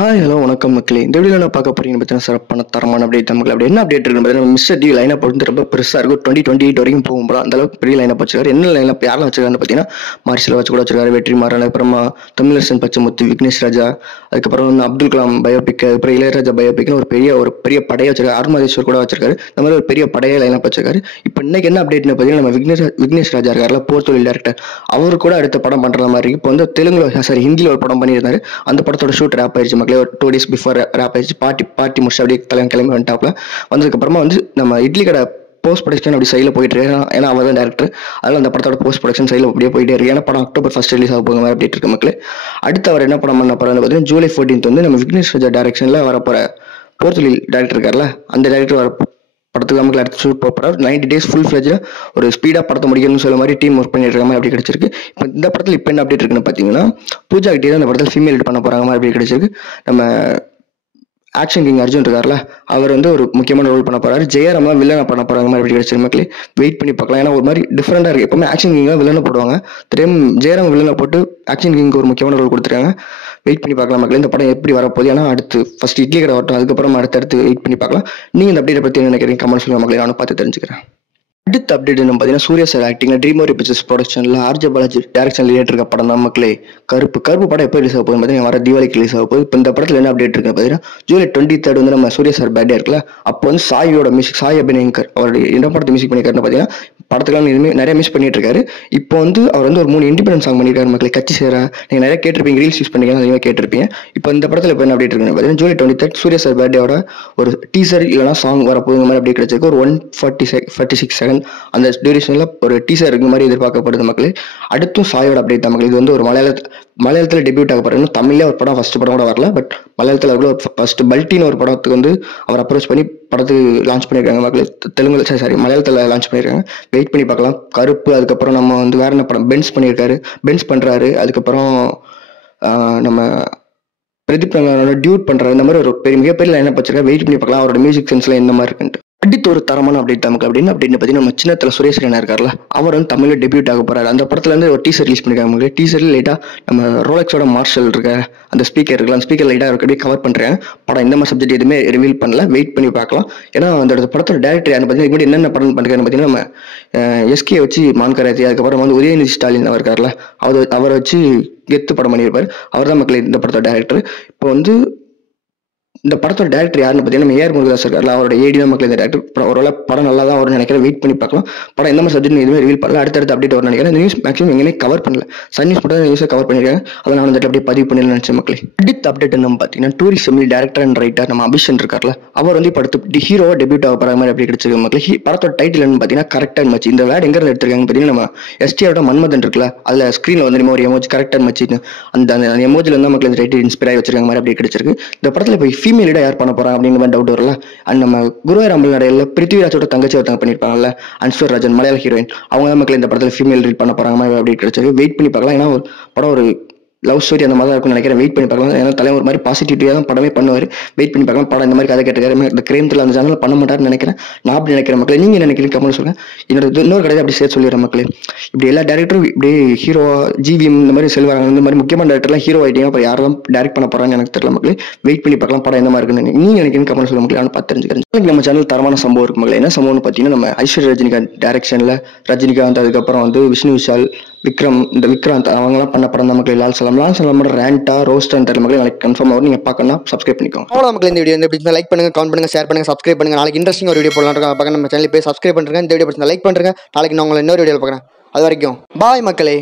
Hi hello வணக்கம் மக்களே. இந்த வீடியோவில் நான் பார்க்க போறீங்கன்னு பார்த்தீங்கன்னா சிறப்பான தரமான அப்டேட் மக்கள். அப்படி என்ன அப்டேட் இருக்குன்னு பார்த்தீங்கன்னா மிஸ்டர் டி லைனப் வந்து ரொம்ப பெருசாக இருக்கும். 2028 வரைக்கும் போகும் போல அந்த அளவுக்கு பெரிய லைனப் வச்சிருக்காரு. என்ன லைனப் யாரெல்லாம் வச்சிருக்காருன்னு பார்த்தீங்கன்னா மார்ஷல் வச்சு கூட வச்சிருக்காரு, வெற்றிமாறன், அப்புறமா தமிழரசன் பச்சைமுத்து, விக்னேஷ் ராஜா, அதுக்கப்புறம் வந்து அப்துல் கலாம் பயோபிக், அப்புறம் இளையராஜா பயோபிக்னு ஒரு பெரிய படையை வச்சிருக்காரு. அருணாதேஸ்வர் கூட வச்சிருக்காரு. இந்த மாதிரி ஒரு பெரிய படையை லைனப் வச்சிருக்காரு. இப்போ இன்னைக்கு என்ன அப்டேட்னு பார்த்தீங்கன்னா நம்ம விக்னேஷ் ராஜா இருக்காருல, போர் தொழில் டேரக்டர், அவரு கூட அடுத்த படம் பண்ற மாதிரி இருக்கு. இப்போ வந்து தெலுங்குல ஹிந்தியில் ஒரு படம் பண்ணியிருந்தாரு. அந்த படத்தோட ஷூட் ரேப் ஆயிடுச்சு மக்களே. ஒரு 2 days பிஃபோர் ரேப் ஆயிடுச்சு. பார்ட்டி முடிச்சு அப்படியே கிளம்பி வந்துட்டாப்ல. வந்ததுக்கு அப்புறமா வந்து நம்ம இட்லி கடை போஸ்ட் ப்ரொடக்ஷன் அப்படி சைடில் போயிட்டு இருக்கு. ஏன்னா அவர் தான் டேரக்டர். அதனால அந்த படத்தோட போஸ்ட் ப்ரொடக்ஷன் சைடில் அப்படியே போயிட்டே இருக்கு. ஏன்னா படம் October 1 ரிலீஸ் ஆக போகிற மாதிரி அப்படி இருக்கு மக்களே. அடுத்து அவர் என்ன படம் பண்ண போறாருன்னு பார்த்தீங்கன்னா July 14 வந்து நம்ம விக்னேஷ் ராஜா டைரக்ஷன்ல வரப்போற போர் தொழில் டேரக்டர் இருக்கார்ல, அந்த டேரக்டர் வர படத்துக்கு நமக்கு அடுத்து ஷூட் போகிறார். 90 days ஃபுல் ஃபிளெஜ்ல ஒரு ஸ்பீடாக படத்தை முடிக்கணும்னு சொல்ல மாதிரி டீம் ஒர்க் பண்ணிட்டு இருக்க மாதிரி அப்படி கிடைச்சிருக்கு. இப்போ இந்த படத்தில் இப்போ என்ன அப்டேட் இருக்குன்னு பார்த்தீங்கன்னா பூஜா கிட்டே தான் இந்த படத்தில் ஃபீமேல் லீட் பண்ண போறாங்க மாதிரி அப்படி கிடைச்சிருக்கு. நம்ம ஆக்ஷன் கிங் அர்ஜுன் இருக்கார்ல, அவர் வந்து ஒரு முக்கியமான ரோல் பண்ண போறாரு. ஜெயராம்லாம் வில்லனை பண்ண போறாங்க மாதிரி அப்படி கிடைச்சிருக்கு மக்களே. வெயிட் பண்ணி பார்க்கலாம். ஏன்னா ஒரு மாதிரி டிஃப்ரெண்டா இருக்கு. எப்பவுமே ஆக்ஷன் கிங் வில்லனை போடுவாங்க, தெரியும் ஜெயராம் வில்லனை போட்டு ஆக்ஷன் கிங்க்கு ஒரு முக்கியமான ரோல் கொடுத்துருக்காங்க. வெயிட் பண்ணி பார்க்கலாம் மக்களே. இந்த படம் எப்படி வரப்போகுது, ஏன்னா அடுத்து ஃபர்ஸ்ட் இட்லி கடை வரட்டும், அதுக்கப்புறம் அடுத்தடுத்து வெயிட் பண்ணி பார்க்கலாம். நீங்க இந்த அப்டேட் பத்தி என்ன நினைக்கிறீங்க கமெண்ட் சொல்லுங்க மக்களே, நானும் பார்த்து தெரிஞ்சுக்கிறேன். அடுத்த அப்டேட் என்ன பார்த்தீங்கன்னா சூர்யா சார் ஆக்டிங்ல ட்ரீமோரி பிக்சர்ஸ் ப்ரொடக்ஷன்ல ஆர்ஜே பாலாஜி டைரக்ஷன் ரிலேட் இருக்க படம் தான் மக்களே கருப்பு படம் எப்போ ரிலீஸ் ஆக போகுது பார்த்தீங்கன்னா வர தீபாவளிக்கு ரிலீஸ் ஆக போகுது. இப்போ இந்த படத்தில் என்ன அப்டேட் இருக்குன்னு பார்த்தீங்கன்னா July 23 வந்து நம்ம சூர்யா சார் பர்த்டே இருக்குல்ல, அப்போ வந்து சாயோட மியூசிக், சாய் அபிநயங்கர் அவருடைய என்ன படத்தை மியூசிக் பண்ணியிருக்காருன்னு பார்த்தீங்கன்னா படத்துக்கு நிறைய மிஸ் பண்ணிட்டு இருக்காரு. இப்போ வந்து அவர் வந்து ஒரு 3 இண்டிபெண்டன்ஸ் சாங் பண்ணியிருக்காரு மக்களே. கட்சி சேரா நீங்க நிறைய கேட்டிருப்பீங்க, ரீல்ஸ் யூஸ் பண்ணிக்கலாம், அதிகமாக கேட்டிருப்பீங்க. இப்போ இந்த படத்தில் இப்போ என்ன அப்டேட் இருக்குன்னு பார்த்தீங்கன்னா July 23 சூர்யா சார் பர்த்டேயோட ஒரு டீசர் இல்லைனா சாங் வரப்போகுது மாதிரி அப்படி கிடைச்சிருக்கு. ஒரு 146 செகண்ட் அந்த டியூரேஷன்ல ஒரு டீசர் இருக்க மாதிரி எதிர்பார்க்கப்படுது மக்களே. அடுத்தும் சாயோட அப்டேட் தான் மக்களே. இது வந்து ஒரு மலையாளத்தில் டெபியூட் ஆக போறாரு. தமிழ்ல ஒரு படம் ஃபர்ஸ்ட் படம் கூட வரல, பட் மலையாளத்தில் அவர்கள் ஃபர்ஸ்ட் பல்ட்டின்னு ஒரு படத்துக்கு வந்து அவர் அப்ரோச் பண்ணி படத்துக்கு லான்ச் பண்ணியிருக்காங்க மக்களே. தெலுங்குல மலையாளத்தில் லான்ச் பண்ணியிருக்காங்க. வெயிட் பண்ணி பார்க்கலாம். கருப்பு, அதுக்கப்புறம் நம்ம வந்து வேற என்ன படம் பென்ஸ் பண்ணியிருக்காரு, பென்ஸ் பண்றாரு, அதுக்கப்புறம் நம்ம பிரதீப் ரங்கனோட டியூட் பண்றாரு. இந்த மாதிரி ஒரு மிகப்பெரிய லைனை வச்சிருக்காரு. வெயிட் பண்ணி பார்க்கலாம் அவரோட மியூசிக் சென்ஸ்ல என்ன மாதிரி இருக்குன்ட்டு. அடுத்து ஒரு தரமான அப்டேட் நமக்கு அப்படின்னு பார்த்தீங்கன்னா நம்ம சின்னத்தில் சுரேஷ் ரெய்னா இருக்கார்ல, அவர் வந்து தமிழ்ல டெபியூட் ஆக போறாரு. அந்த படத்துல இருந்து ஒரு டீசர் ரிலீஸ் பண்ணிருக்காங்க. டீசர்ல லைட்டா நம்ம ரோலெக்ஸோட மார்ஷல் இருக்க அந்த ஸ்பீக்கர் இருக்குல்ல, அந்த ஸ்பீக்கர் லைட்டா அப்படியே கவர் பண்றாங்க. படம் இந்த மாதிரி சப்ஜெக்ட் எதுவுமே ரிவீல் பண்ணல. வெயிட் பண்ணி பார்க்கலாம். ஏன்னா அந்த படத்தோட டேரக்டர் யாருன்னு பார்த்தீங்கன்னா என்னென்ன படம் பண்ணிருக்காருன்னு பார்த்தீங்கன்னா நம்ம எஸ்கே வச்சு மான்கராத்தி, அதுக்கப்புறம் வந்து உதயநிதி ஸ்டாலின் அவர் இருக்கார்ல, அவரை வச்சு கெத்து படம் பண்ணியிருப்பாரு. அவர் தான் மக்கள் இந்த படத்தோட டேரக்டர். இப்போ வந்து இந்த படத்தோட டேரக்டர் யாருன்னு பார்த்தீங்கன்னா ஏஆர் முருகதாஸ் இருக்கார்ல, அவரோட ஏடி தான் மக்கள் இந்த டேரக்டர். ஒரு படம் நல்லா தான் வரும்னு நினைக்கிறேன். வெயிட் பண்ணி பார்க்கலாம். படம் எந்த மாதிரி சப்ஜெக்ட் எதுவுமே ரிவீல் பண்ணல. அடுத்தடுத்து அப்டேட் வரும்னு நினைக்கிறேன். இந்த நியூஸ் மேக்ஸிமம் எங்கேயுமே கவர் பண்ணல. சன் நியூஸ் மட்டும் நியூஸை கவர் பண்ணிருக்காங்க. அதை நான் வந்துட்டு அப்படியே பதிவு பண்ணல நினைச்சேன் மக்களே. அடுத்த அப்டேட் என்ன பார்த்தீங்கன்னா டூரிசம் டேரக்டர் அண்ட் ரைட்டர் நம்ம அபிஷன் இருக்கார்ல, அவர் வந்து படத்து ஹீரோவா டெபியூட் ஆக போற மாதிரி அப்படி கிடைச்சிருக்கு மக்களே. படத்தோட டைட்டில் என்ன பார்த்தீங்கன்னா கரெக்ட் அண்ட் மச்சி. இந்த வேர்ட் எங்க இருந்து எடுத்திருக்காங்க பார்த்தீங்கன்னா நம்ம எஸ்டிஆரோட மன்மதன் இருக்குல்ல, அதுல ஸ்கிரீன்ல வந்து ஒரு எமோஜி கரெக்ட் அண்ட் மச்சின்னு அந்த எமோஜில இருந்தால் மக்கள் இந்த டைட்டில் இன்ஸ்பயர் ஆகி வச்சிருக்காங்க மாதிரி அப்படி கிடைச்சிருக்கு. இந்த படத்துல இப்போ ஃபீமேல் லீடா யார் பண்ண போறாங்க அப்படிங்கிற மாதிரி டவுட் வரல. அண்ட் நம்ம குருவாயூர் நடையில பிருத்திவிராஜோட தங்கச்சி ஒருத்தங்க பண்ணிருப்பாங்கல்ல, அன்ஸ்வர் ராஜன் மலையாள ஹீரோயின், அவங்க தான் மக்கள் இந்த படத்துல ஃபீமேல் லீட் பண்ண போறாங்க மாதிரி அப்படி கிடைச்சிருக்கு. வெயிட் பண்ணி பார்க்கலாம். ஏன்னா ஒரு படம் ஒரு லவ் ஸ்டோரி அந்த மாதிரி தான் இருக்கும்னு நினைக்கிறேன். வெயிட் பண்ணி பார்க்கலாம். ஏன்னா தலைவர் ஒரு மாதிரி பாசிட்டிவிட்டியாக தான் படமே பண்ணுவார். வெயிட் பண்ணி பார்க்கலாம். படம் இந்த மாதிரி கதை கேட்டுக்காரு. இந்த கிரைம் த்ரில்லர் அந்த சேனல் பண்ண மாட்டாருன்னு நினைக்கிறேன். நான் அப்படி நினைக்கிறேன் மக்களே. நீங்க நினைக்கிறீங்க கமெண்ட் சொல்லுங்க. என்னோட இன்னொரு கதை அப்படி சேர்த்து சொல்லிடுறேன் மக்களே. இப்படி எல்லா டேரக்டரும் இப்படி ஹீரோ ஜிவிஎம் இந்த மாதிரி செல்வாங்க, இந்த மாதிரி முக்கியமான டேரக்டர்லாம் ஹீரோ ஆயிட்டீங்க. அப்புறம் யாரெல்லாம் டேரக்ட் பண்ண போறான்னு எனக்கு தெரியல மக்களே. வெயிட் பண்ணி பார்க்கலாம். படம் எந்த மாதிரி இருக்குன்னு நீங்க நினைக்கிறீங்க கமெண்ட் சொல்ல மக்களே. நான் பார்த்து தெரிஞ்சுக்கிறேன். நம்ம சேனல் தரமான சம்பவம் இருக்கு மக்களே. என்ன சம்பவம்னு பார்த்தீங்கன்னா நம்ம ஐஸ்வர்யா ரஜினிகாந்த் டேரக்ஷன்ல ரஜினிகாந்த், அதுக்கப்புறம் வந்து விஷ்ணு விஷால், விக்ராந்த் அவங்கலாம் பண்ண படம் தான் மக்களே. Lal Salaam Ronda roast and மக்களே நாளைக்கு கன்ஃபார்ம் ஆகும். நீங்க பார்க்கணும், சப்ஸ்கிரைப் பண்ணிக்கோங்க. அவ்வளோ மக்கள் இந்த வீடியோ எப்படி லைக் பண்ணுங்க, கமெண்ட் பண்ணுங்க, ஷேர் பண்ணுங்க, சப்ஸ்கிரைப் பண்ணுங்க. நாளைக்கு இன்ட்ரெஸ்டிங் ஒரு வீடியோ போடலாம். பார்க்க நம்ம சேனல் போய் சப்ஸ்கிரைப் பண்ணுங்க. இந்த வீடியோ பிடிச்சா லைக் பண்ணுங்க. நாளைக்கு நான் உங்களை இன்னொரு வீடியோவில் பார்க்குறேன். அது வரைக்கும் பாய் மக்களே.